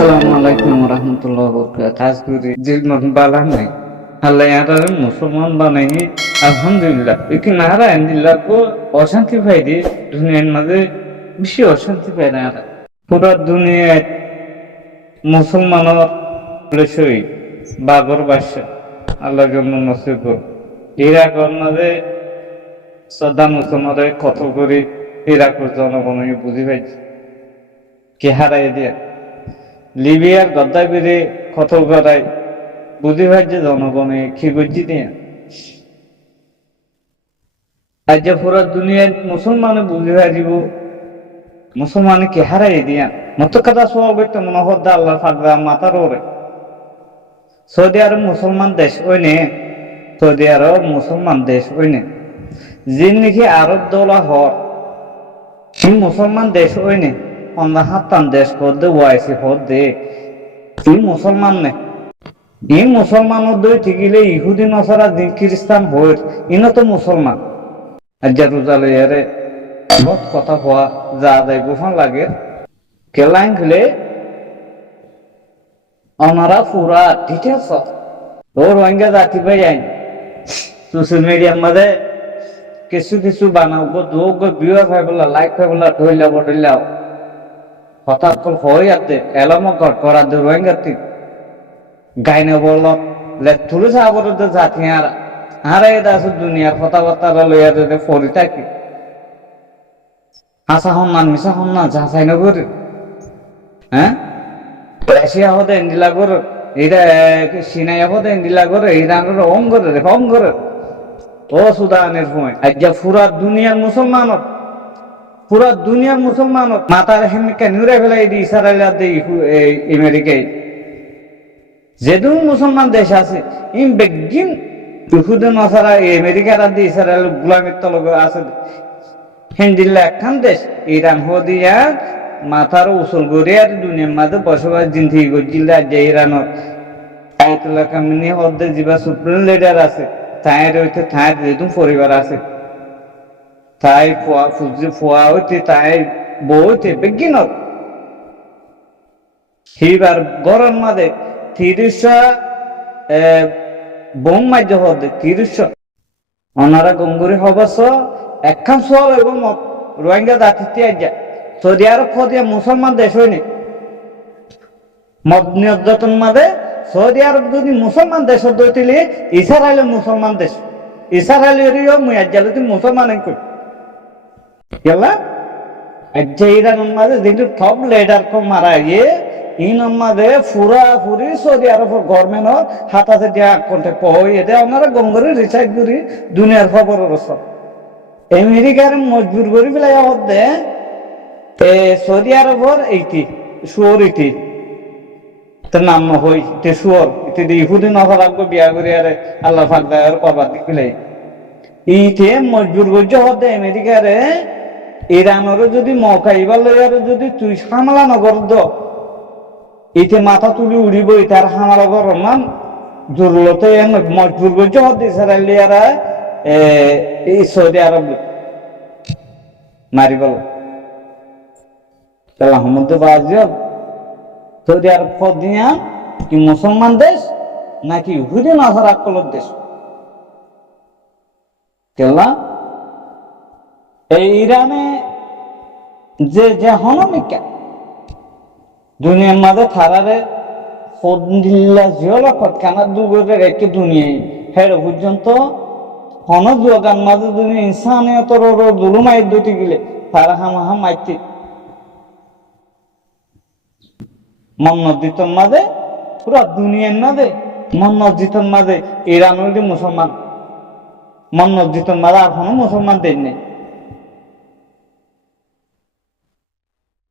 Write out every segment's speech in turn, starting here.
Assalamualaikum warahmatullahi wabarakatuh. Azguri jilman balan নাই আল্লাহ ইয়ার মুসলমান বানাইনি আলহামদুলিল্লাহ একে নারা আন্দিল্লাহ কো অশান্তি পাইদি দুনিয়ার মাঝে বেশি অশান্তি পায় না পুরা দুনিয়ায় মুসলমানের লসই বাগর বাদশা আল্লাহ জন্য নসিব ইরাকর মাঝে সাদ্দাম হুসেনের কত করে ইরাকের জনগণকে বুঝি পাইছে কে হারাই দিয়ে লিবিয়ার গদ্দাফিরে কত করায় বুঝি পাইছে জনগণে কি করছি দিয়ে আজ পুরা দুনিয়ার মুসলমানে বুঝি পাইব মুসলমানে কে হারাই দিয়া মত কথা সব করতে মনে হদ্দা আল্লাহ ফাকদা মাতার ওরে সৌদি আরব মুসলমান দেশ ওইনে সৌদি আরব মুসলমান দেশ ওইনে যিনি নাকি আরব দৌলা হর সেই মুসলমান দেশ ওইনে অন্য হাতান দেশ হদ্দে ওয়াইসি হদ্দে এই মুসলমান নে এই মুসলমানের দই ঠিকিলে ইহুদি নসারা দিন খ্রিস্টান হইর ইনো তো মুসলমান আর জেরুজালেমে বহুত কথা হওয়া যা যায় গোফান লাগে কেলাইন খুলে ওনারা পুরা ডিটেলস ও রোহিঙ্গা জাতি পাই আইন সোশ্যাল মিডিয়ার মাঝে কিছু কিছু বানাও যোগ ভিউয়ার ফাইবলা লাইক ফাইবলা ধইলা বডইলা হঠাৎ করে হই আতে এলাম করা দে রোহিঙ্গা তি গাইনে বলল লে তুলে সাবর দে জাতি আর এই দাস দুনিয়ার কথাবার্তা লইয়া দে ফরি থাকি হাসা হন না মিশা হন না যাচাই না করে হ্যাঁ রাশিয়া হতে ইন্দিলা করে এটা সিনাইয়া হতে ইন্দিলা করে ইরানের অঙ্গরে ও সুদানের সময় আজ পুরা দুনিয়ার মুসলমানত মাতার হেমিকা নিউরে ফেলাই দি ইসরায়েল দে আমেরিকায় যেদু মুসলমান দেশ আছে ইন বেগিন ইহুদি নসারা আমেরিকার দি ইসরায়েল গুলামির তলব আছে হিন্দিল্লা একখান দেশ ইরান হদিয়া মাথার উসল গড়িয়ার দুনিয়ার মাঝে বসবাস জিন্দি গজিল্লা যে ইরানত আয়াতুল্লাহ খামেনি হদ্দে জিবা সুপ্রিম লিডার আছে তাইর হইতে তাইর যেহেতু পরিবার আছে তাই ফুয়া হইতে তাই বউ হইতে বেগিনত সেইবার গরম মাঝে 30 বোম মাঝে হদ্দে 30 ওনারা গঙ্গুরি হবস একখান সোয়াল এবং রোহিঙ্গা জাতিতে আজ্ঞা সৌদি আরব ফদিয়া মুসলমান দেশ হয়নি মদ নির্যাতন মাঝে সৌদি আরব যদি মুসলমান দেশ দইতিলে ইসরায়েলের মুসলমান দেশ ইসরায়েলেরও মুয়াজ্জালতি মুসলমান কই গেলা আজ্জা ইরানের মাঝে যেটা টপ লিডার কো মারা গিয়ে ইন মাঝে পুরি সৌদি আরবের গভর্নমেন্ট হাতাতে দিয়া কন্টে পই এতে ওনারা গঙ্গরে রিসাইড করি দুনিয়ার খবর রসব আমেরিকার মজবুর করি ফেলাই হদ্দে সৌদি আরবর এইটি শুয়োর ইটি তার নাম হই তে শুয়োর ইতি ইহুদি নফর আগো বিয়া করি আরে আল্লাহ ফাকদার করবার দিলে ইতে মজবুর করছে হতে আমেরিকারে ইরানের যদি মকাইবার লইয়ার যদি তুই হামলা নগর দ ইতে মাথা তুলি উড়িব ইতার হামলা কর নাম জরুরতে মজবুর করছে হতে ইসরায়েলিয়ারা এই সৌদি আরব মারিব আহমদ বাজিব সৌদি আরব ফদিয়া কি মুসলমান দেশ নাকি ইহুদি নাসারা কলর দেশ কেলা এই ইরানে যে হনমিকা দুনিয়ার মাঝে থারারে ফদিল্লা জিওলা কতখানা দুগরের একটি দুনিয়ায় হেড পর্যন্ত হন জোগান মাঝে যদি ইনসানিয়তর দুলুমাই দুটি গিলে তারা হামাহা মাইতি মন্নজিতন মাঝে পুরা দুনিয়ার মাঝে মন্নজিতন মাঝে ইরান হইলে মুসলমান মন্নজিতন মাঝে আর কোনো মুসলমান দেন নেই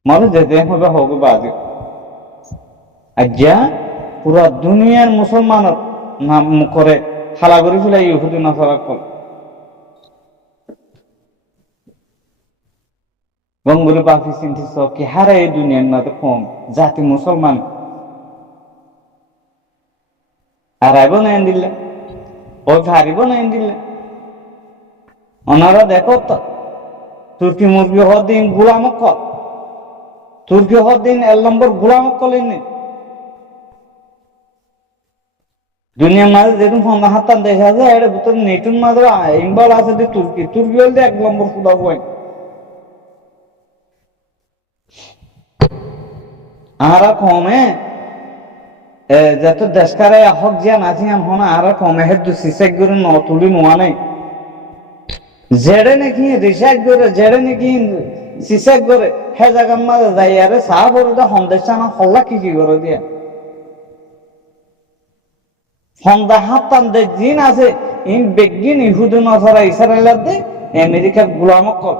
মানে যেতে হবে হবে বাজে আজ্ঞা পুরা দুনিয়ার মুসলমানের নাম করে হালা করে ফেলে ইহুদি নাসারা করে গঙ্গুরে পাখি চিন্তিস কি হারা এই দুনিয়ার মাঝে কম জাতি মুসলমান হারাইব না দিলে ওই হারিব না দিলে ওনারা দেখো তো তুর্কি মুরগি হদিন গুলামক তুর্কি হদিন 1 নম্বর গুলামক কলেন দুনিয়ার মাঝে যেরকম ফন্দা হাত্তান দেশ আছে এর ভিতরে নেটুন মাঝে ইনভলভ আছে যে তুর্কি তুর্কি বলতে 1 নম্বর ফুটা পয়েন্ট আর কমে যত দেশকারে হক জিয়ান আছে হন আর কমে হে দু সিসেক গুরু ন তুলি নোয়া নাই জেডে নাকি রিসার্চ করে জেডে নাকি সিসেক করে হে জায়গার মাঝে যাই আরে সাহ বড় সন্দেশ না হল্লা কি করে দিয়া ফন্দা হাত্তান দে জিন আছে ইন বেগিন ইহুদু নসরা ইসরায়েলের দে আমেরিকার গোলামক কর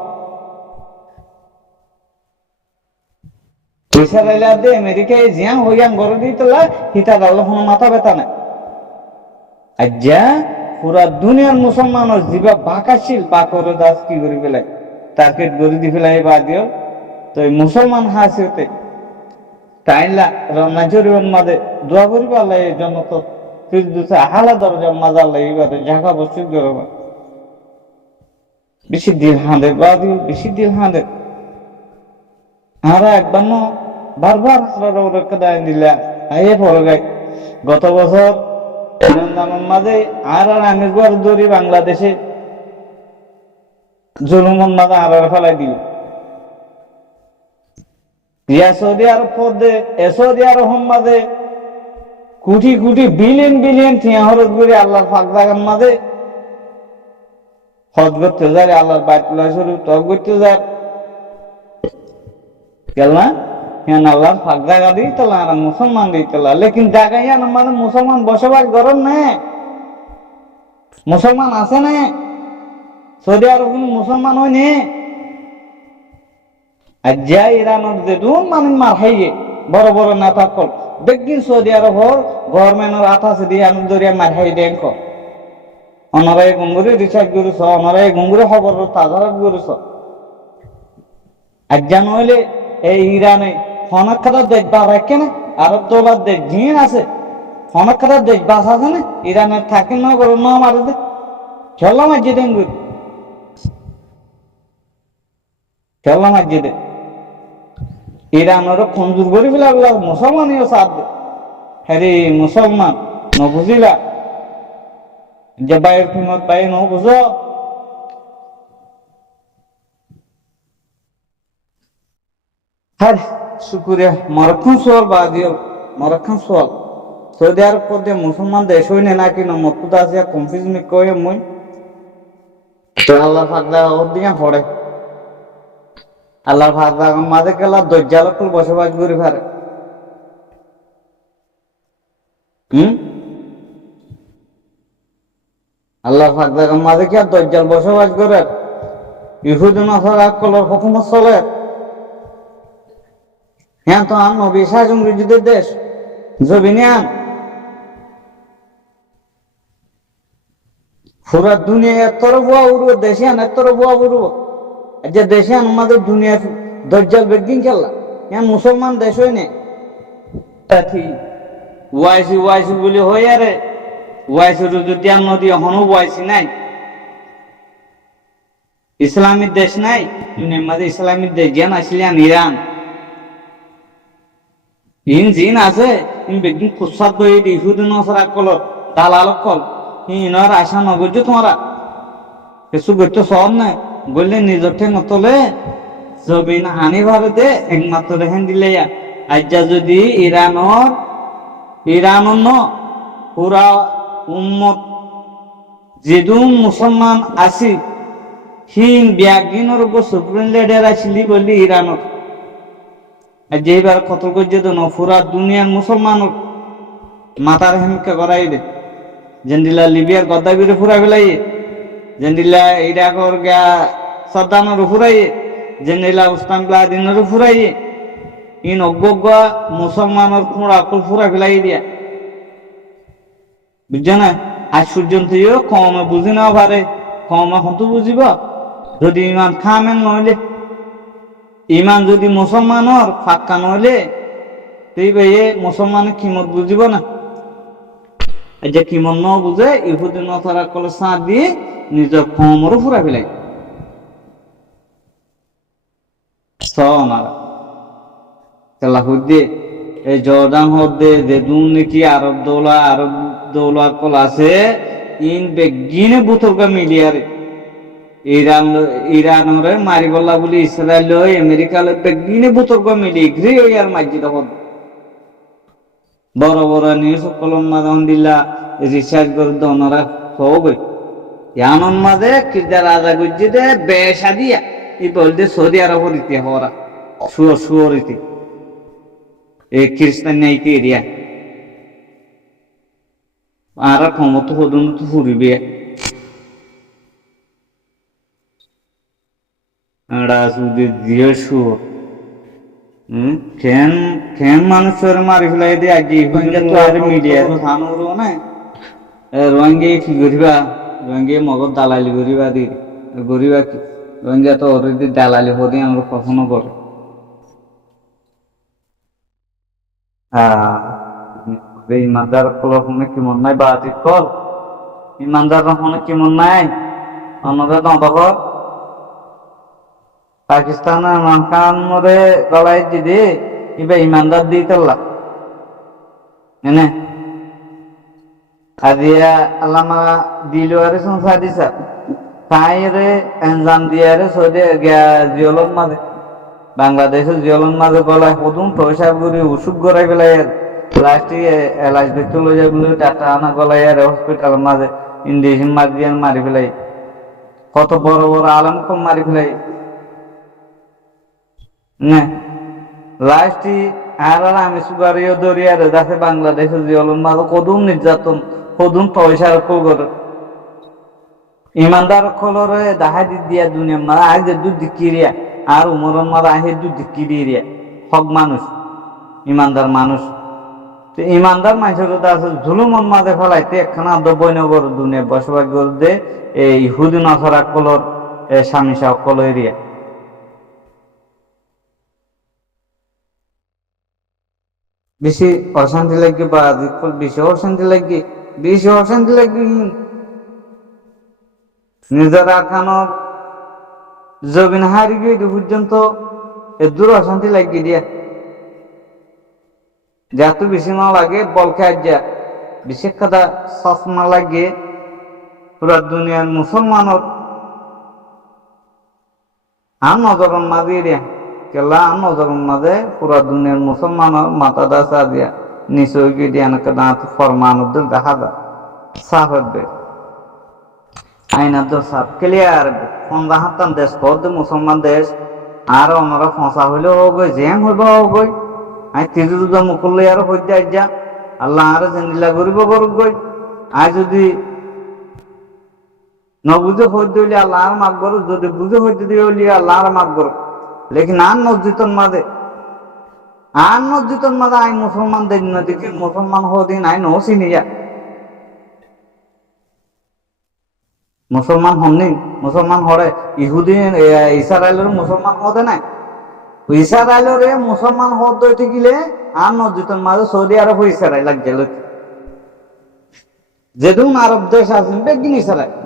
ইসরায়েলের দে আমেরিকায় জিয়াং হইয়াং গড়ে দিতলা হিতা আল্লাহ কোনো মাথা ব্যথা নাই আজ্জা পুরা দুনিয়ার মুসলমানের জিবা বাঁকাশীল বা করে দাস কি করি পেলাই টার্গেট গড়ি দি ফেলাই বা দিও তো এই মুসলমান হাসিতে তাইলা রমনাজুরির মাঝে দোয়া করিবা আল্লাহ এই জন্য তো ফিরদুসে আলা দরজা মাজা আল্লাহ এইবারে জায়গা বসে করবা বেশি দিল হাঁদে বা দিও বেশি দিল হাঁদে আমরা একবার বারবার আমরা ওরা কাদায় দিলা আইয়ে পড়ে গাই গত বছর মাঝে আর আমি গড় দৌড়ি বাংলাদেশে জুলুমন মাঝে আর ফেলাই দিল ইয়া সৌদি আরব পদে সৌদি আরব মাঝে কোটি কোটি বিলিয়ন বিলিয়ন টিয়া হরত করে আল্লাহর ফাঁক জাগার মাঝে হজ করতে যায় আল্লাহর বাইতুল্লাহ শরীফ তওয়াফ করতে যায় গেল না হ্যাঁ আল্লাহর ফাঁক জায়গা দিই তাহলে আর মুসলমান দিই তাহলে লেকিন জায়গায় মানে মুসলমান বসবাস করেন না মুসলমান আছে না সৌদি আরব কোনো মুসলমান হয় নে আর যা ইরানের যে দুন মানুষ মার খাইয়ে বড় বড় নেতা কল বেগিন সৌদি আরব গভর্নমেন্টের আঠাশে দিয়ে আমি দরিয়া মার খাই দেন কর অনারাই গঙ্গুরে রিসার্চ করেছ অনারাই গঙ্গুরে খবর তাজা করেছ আর যা নইলে এই ইরানে ফনাক্ষাটা দেখবা রাখে না আরব দৌলার দেশ জিন আছে ফনাক্ষাটা দেশ বাস আছে না ইরানের থাকে না করো না মারে দে চললাম আর যেতে চললাম আর যেতে ইরানের খঞ্জুর করে ফেলে মুসলমানও সাথ দে হ্যাঁ মুসলমান ন বুঝিলা যে বাইরের কিমত বাইরে ন বুঝো হ্যাঁ শুক্রিয়া মরক্ষণ সোয়াল বাদিও মরক্ষণ সোয়াল সৌদি আরব পদে মুসলমান দেশ হইনে নাকি না মকুদ আছে কনফিউজ মি কয়ে মুই তো আল্লাহ ফাকদা ওর দিকে পড়ে আল্লাহ ফাকদা মাঝে গেলা দজ্জালকুল বসবাস করে ফেরে আল্লাহ ফাকদা মাঝে কি আর দজ্জাল বসবাস করে ইহুদি নাসারা কলর হুকুমত চলে হ্যাঁ তো আম নবী শাসন রুজিদের দেশ জবিনিয়ান পুরা দুনিয়া এতর বুয়া উড়বো দেশিয়ান এতর বুয়া উড়বো যে দেশিয়ান আমাদের দুনিয়ার দজ্জাল বেগিন খেলা হ্যাঁ মুসলমান দেশ হই নে ওয়াইসি ওয়াইসি বলে হই আরে ওয়াইসি রুজুতিয়া নদী এখনো ওয়াইসি নাই ইসলামিক দেশ নাই দুনিয়ার মাঝে ইসলামিক দেশ জ্ঞান আসলিয়ান ইরান ইন জিন আছে ইন বেগিন খুসাদ বই ইহুদি নসরা কল দালাল কল ইনর আশা নগর্য তোমরা কিছু করতে সব না বললে নিজের ঠে নতলে জবিন হানি ভারতে একমাত্র রেহেন দিলে আজ্জা যদি ইরানর পুরা উম্মত যেদুন মুসলমান আসি হিন ব্যাগিনর সুপ্রিম লিডার আসলি বললি ইরানত আর যেবার কত করছে তো পুরা দুনিয়ার মুসলমান মাতার হেমকে করাই দে জেন্দিলা লিবিয়ার গদ্দাবিরে ফুরা ফেলাই জেন্দিলা ইরাকর গা সর্দানের ফুরাই জেন্দিলা উস্তান প্লাদিনের ফুরাই ইন অজ্ঞ মুসলমানের কুড়া কুল ফুরা ফেলাই দিয়া বুঝছো না আজ পর্যন্ত কমে বুঝি না পারে কমে হতো বুঝিব যদি ইমান খামেন নইলে ইমান যদি মুসলমানের ফাঁকা নইলে তুই ভাইয়ে মুসলমানের কিমত বুঝিব না যে কিমত ন বুঝে ইহুদি নসারা কলে সাঁত দিয়ে নিজের কমরও ফুরা ফেলাই এই জর্দান হদ্দে যে দুর্নীতি আরব দৌলা আরব দৌলত কল আছে ইন বেগিনে বুতর্গ মিলিয়ারে ইরানরে মারিবল্লা বলি ইসরায়েল আমেরিকা বেগিনে বুতর্গ মিলি ঘ্রি আর মাঝি তখন বড় বড় নিউজ কলম মাদন দিলা রিসার্চ করে দনরা সব ইয়ানন মাঝে কিরদার রাজা গুজি দে বেশা দিয়া ই বলতে সৌদি আরব রীতি হরা শুয়োর রীতি এই খ্রিস্টান নাইতে এরিয়া আর ক্ষমতা হদুন তো ফুরিবে সুদি দিয়ে শুয়োর খেন মানুষের মারি ফেলাই দিয়ে আগে তো আর মিডিয়া থানুর না রোহিঙ্গা কি করিবা রোহিঙ্গা মগজ দালালি করিবা দি করিবা কি রোহিঙ্গা তো অলরেডি দালালি হদি আমরা কখনো করে ইমানদার কখনো কি মন নাই বা কল ইমানদার কখনো কি মন নাই অন্যদের দম্পক পাকিস্তানের মানকান মরে গলায় দিদি ইবা ইমানদার দিয়ে তেল্লা এনে আজিয়া আল্লামা দিলওয়ারে সংসার দিছা তাইরে এনজাম দিয়ারে সৌদি জিয়লন মাঝে বাংলাদেশের জিয়লন মাঝে গলায় প্রথম পয়সা করে ওষুধ গড়াই ফেলাই আর লাস্টে এলাচ দেখতে লই যায় বলে টাটা আনা গলায় আর হসপিটাল মাঝে ইন্ডিয়ান মার্জিয়ান মারি ফেলাই কত বড় বড় আলম কম মারি ফেলাই না লাস্টে আর আমি সুগারিও দরিয়ারে যাতে বাংলাদেশের জিয়লন মাঝে কদুম নির্যাতন কদুম পয়সার করে ইমানদার খলরে দাহা দিয়া দুনিয়া মারা আজ দুধ দিকিরিয়া আর উমরন মারা আহে দুধ দিকিরিয়া হক মানুষ ইমানদার মানুষ তো ইমানদার মানুষের আছে জুলুমন মাঝে ফেলাইতে একখানা দবৈনগর দুনিয়া বসবাস করতে এই ইহুদি নসরা কলর স্বামী সাহ কল এরিয়া বেশি অশান্তি লাগবে বা বেশি অশান্তি লাগবে নিজের আখানোর জবিন হারি গিয়ে পর্যন্ত দূর অশান্তি লাগিয়ে দিয়া যাতে বেশি না লাগে বল খাই যা বিশেষ কথা সস না লাগে পুরা দুনিয়ার মুসলমানের আর নজরের মাঝে এরিয়া কেলা আর নজরের মাঝে পুরা দুনিয়ার মুসলমানের মাথা দাসা দিয়া নিশ্চয় গিয়ে দিয়া নাকি দাঁত ফরমানুদ্দিন দেখা যায় সাফ হবে আইনা তো সাপ ক্লিয়ার ফোনরা হাতান দেশ কত মুসলমান দেশ আর ওনারা ফসা হইলে হগই জ্যাং হইব হগই আই তিরুদা মুকুল্লে আর হইতে আইজা আল্লাহ আর জিন্দিলা করিব করুক গই আই যদি নবুঝে হইতে হইলে আল্লাহ আর মাফ করুক যদি বুঝে হইতে দিয়ে হইলে আল্লাহ আর মাফ করুক লেকিন আর মসজিদন মাঝে আই মুসলমান দেখ না দেখি মুসলমান হদিন আই নো চিনি যা মুসলমান হননি মুসলমান হরে ইহুদি ইসরায়েলের মুসলমান হতে নাই ইসরায়েলের মুসলমান হতে গেলে আর নজিতন মাঝে সৌদি আরব ইসরায়েল লাগছে যেদিন আরব দেশ আছেন বেগিন ইসরায়েল